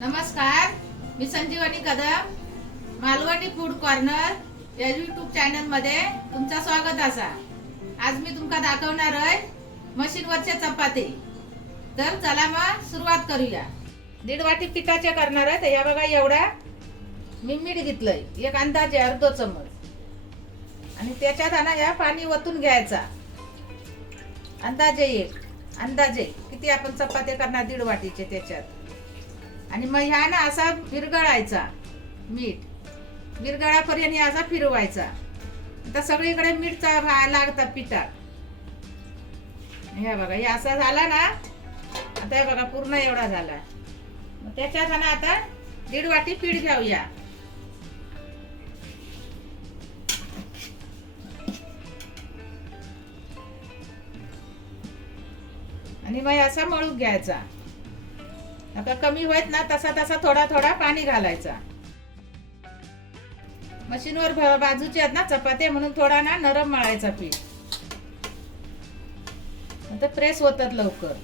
नमस्कार, मी संजीवनी Kadam, Malvani food corner या YouTube channel मध्ये तुमचं स्वागत असा। आज मी तुमका दाखवणार आहे मशीनवरचे चपाती। तर चला मग सुरुवात करूया। 1.5 वाटी पिठाचे करणार आहे। तर या बघा एवढा मी मीठ घेतलंय, एक अंदाजे अर्धा चमच, आणि त्याच्यात ना या पाणी वतून घ्यायचा। अंदाजे किती आपण चपाती करणार 1.5 वाटीचे त्याच्यात, आणि मग ह्या ना असा विरघळायचा, मीठ विरघळापर्यंत असा फिरवायचा। आता सगळीकडे मीठ लागतं पिठात। हे बघा हे असा झाला ना, आता हे बघा पूर्ण एवढा झाला। मग त्याच्यात ना आता 1.5 वाटी पीठ घेऊया, आणि मग असा मळून घ्यायचा। आता कमी होत ना तसा तसा थोडा थोडा पाणी घालायचा। मशीनवर बाजूचे आहेत ना चपाती, म्हणून थोडा ना नरम मळायचा पीठ, आता प्रेस होतात लवकर।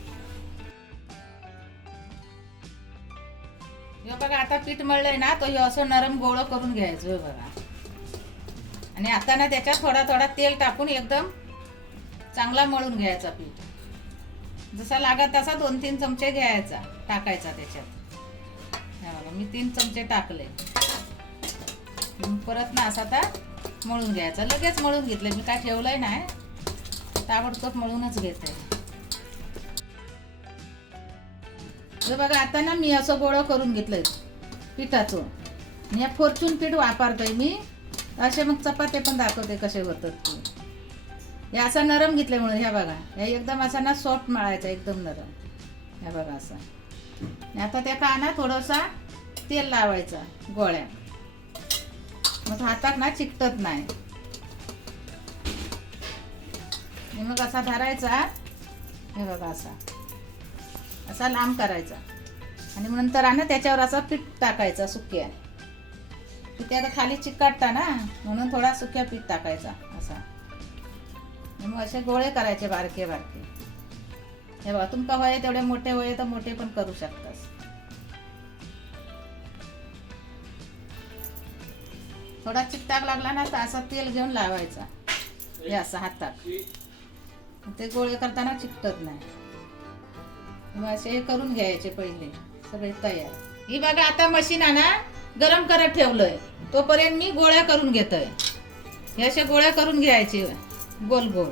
हे बघा आता पीठ मळलंय ना, तो असं नरम गोळ करून घ्यायचं। हे बघा, आणि आता ना त्याच्यात थोडा थोडा तेल टाकून एकदम चांगला मळून घ्यायचा पीठ। जसा लागत तसा 2-3 चमचे घ्यायचा, टाकायचा त्याच्यात। मी 3 चमचे टाकले। परत ना असा आता मळून घ्यायचा। लगेच मळून घेतले, मी काय ठेवलंय नाही, ताबडतोब मळूनच घेते। बघा आता ना मी असं गोळा करून घेतलंय पिठाचं। या फॉर्च्यून पीठ वापरतोय मी, असे मग चपाती पण दाखवते कसे होतात ते। हे असा नरम घेतल्यामुळे ह्या बघा, हे एकदम असा ना सॉफ्ट मळायचा, एकदम नरम। ह्या बघा असा। आता त्या काना थोडासा तेल लावायचा गोळ्या, मग हातात ना चिकटत नाही। मग असा धरायचा, हे बघा असा लांब करायचा, आणि नंतर ना त्याच्यावर असं पीठ टाकायचा सुक्या। ते आता खाली चिकटता ना, म्हणून थोडा सुक्या पीठ टाकायचा असा। मग असे गोळे करायचे बारके बारके। हे बघा, तुमका होय तेवढे मोठे होय तर मोठे पण करू शकतास। थोडा चिकटाक लागला ना तर असा तेल घेऊन लावायचा, हे असं हातात, ते गोळे करताना चिकटत नाही। मग असे करून घ्यायचे पहिले सगळे तयार। ही बघा आता मशीन ना गरम करत ठेवलंय, तोपर्यंत मी गोळ्या करून घेतोय। हे असे गोळ्या करून घ्यायचे गोल गोल।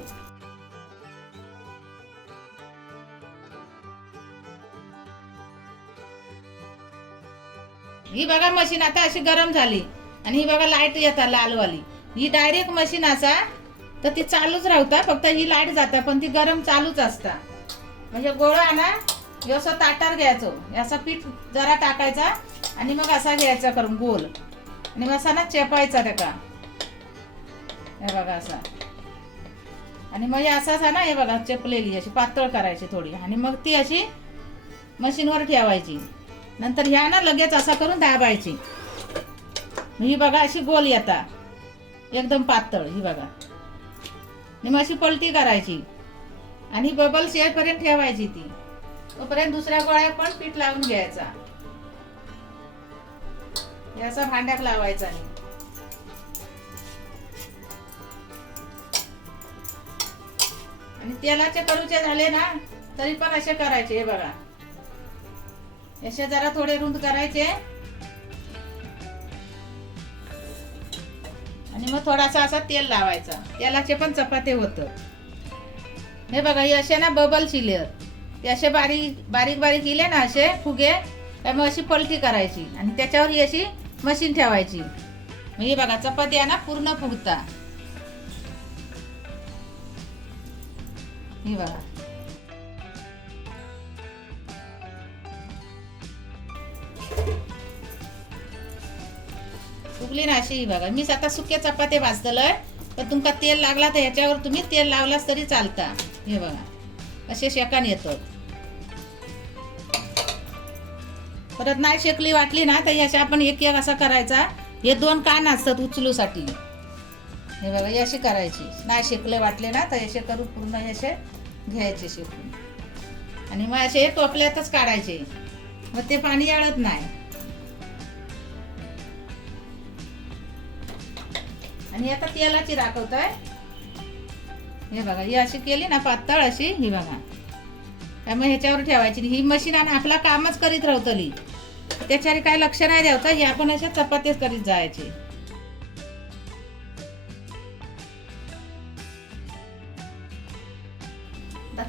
ही बघा मशीन आता अशी गरम झाली, आणि ही बघा लाईट येतात लालवाली। ही डायरेक्ट मशीन असा तर ती चालूच राहता, फक्त ही लाईट जाता, पण ती गरम चालूच असता। म्हणजे गोळा ना असं ताटार घ्यायचं, असं पीठ जरा टाकायचा, आणि मग असा घ्यायचा करून गोल, आणि मग असा ना चेपायचा त्याका। हे बघा असा, आणि मग असाच ना हे बघा चेपलेली अशी पातळ करायची थोडी, आणि मग ती अशी मशीनवर ठेवायची। नंतर ह्या ना लगेच असा करून दाबायची। ही बघा अशी गोल येता एकदम पातळ। ही बघा, मग अशी पलटी करायची, आणि बबल शेअरपर्यंत ठेवायची ती। तोपर्यंत दुसऱ्या गोळ्या पण पीठ लावून घ्यायचा, हे असं भांड्यात लावायचा। आणि तेलाचे करूचे झाले ना तरी पण असे करायचे। हे बघा असे जरा थोडे रुंद करायचे, आणि मग थोडासा असा तेल लावायचा। तेलाचे पण चपाती होतं। हे बघा हे असे ना बबल शिलेर, ते असे बारीक बारीक बारीक इले ना असे फुगे, मग अशी पलटी करायची, आणि त्याच्यावर ही अशी मशीन ठेवायची। मग ही बघा चपाती आहे ना पूर्ण फुगता। ही बघा फुगली ना अशी। बघा मी आता सुक्या चपाती भाजतलंय, तर तुमका तेल लागला तर ह्याच्यावर तुम्ही तेल लावलास तरी चालता। हे बघा असे शेकान येतात। परत नाही शेकली वाटली ना तर असे आपण एक एक असा करायचा। हे 2 कान असतात उचलूसाठी। हे बघा ही अशी करायची, नाही शेकले वाटले ना तर असे करून पूर्ण असे घ्यायचे शेकून, आणि मग असे टोपल्यातच काढायचे। मग ते पाणी आळत नाही. आणि आता तेलाची राखवतोय. हे बघा, ही अशी केली ना पातळ अशी, ही बघा. त्यामुळे ह्याच्यावर ठेवायची. ही मशीन आणि आपला कामच करीत राहतली, त्याच्यावर काय लक्ष नाही द्यायचं. ही आपण अशा चपातीच करीत जायची.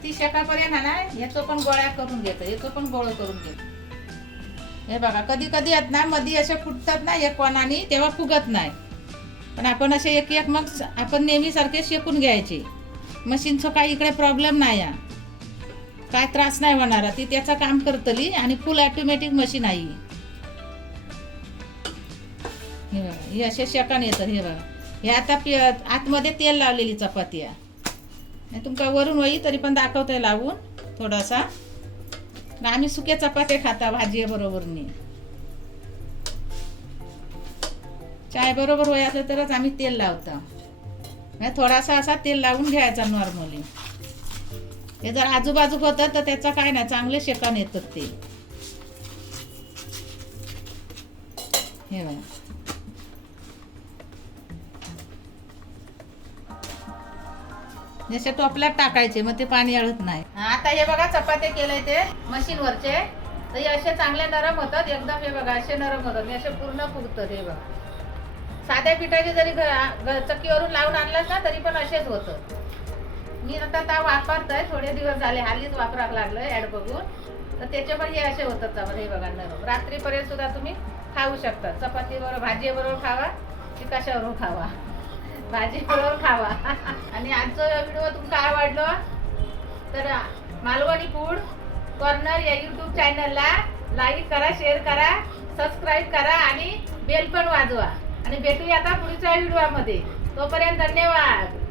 ती शेकापर्यंत ना याचं पण गोळ्या करून घेतो, याचं पण गोळ करून घेतो. हे बघा, कधी कधी आहेत ना मध्ये असे फुटतात ना एक कोणानी, तेव्हा फुगत नाही. पण आपण असे एक एक मग आपण नेहमी सारखे शेकून घ्यायचे. मशीनचं काही इकडे प्रॉब्लेम नाही आहे, काय त्रास नाही होणार. ती त्याचं काम करतली आणि फुल ऑटोमॅटिक मशीन आहे. हे बघा, ही असे शेकान येतात. हे बघा, हे आता आतमध्ये तेल लावलेली चपाती आहे. तुमका वरून होई तरी पण दाखवतोय लावून थोडासा. आम्ही सुक्या चपात्या खाता भाजी बरोबर नी. चाय बरोबर होय असलं तरच आम्ही तेल लावतो. थोडासा असा तेल लावून घ्यायचा नॉर्मली. हे जर आजूबाजू होतं तर त्याचा काय नाही, चांगले शेकान येतात ते. हे बघा, जसे टोपल्यात टाकायचे, मग ते पाणी अळत नाही. आता हे बघा चपात्या केले ते मशीनवरचे, तर हे असे चांगले नरम होतात एकदम. हे बघा, असे नरम होतात, असे पूर्ण फुगतात. हे बघा, साध्या पिठाचे जरी चक्कीवरून लावून आणलास ना तरी पण असेच होतं. मी आता वापरतोय, थोडे दिवस झाले, हल्लीच वापरावं लागलं ऍड बघून. तर त्याचे पण हे असे होतात. हे बघा नरम. रात्रीपर्यंत सुद्धा तुम्ही खाऊ शकता. चपातीबरोबर, भाजी बरोबर खावा की कशाबरोबर खावा, भाजी बरोबर खावा. आणि आजचा व्हिडिओ तुमका आवडलो तर मालवणी फूड कॉर्नर या यूट्यूब चॅनलला लाईक करा, शेअर करा, सबस्क्राईब करा आणि बेल पण वाजवा. आणि भेटूया आता पुढच्या व्हिडिओमध्ये. तोपर्यंत धन्यवाद.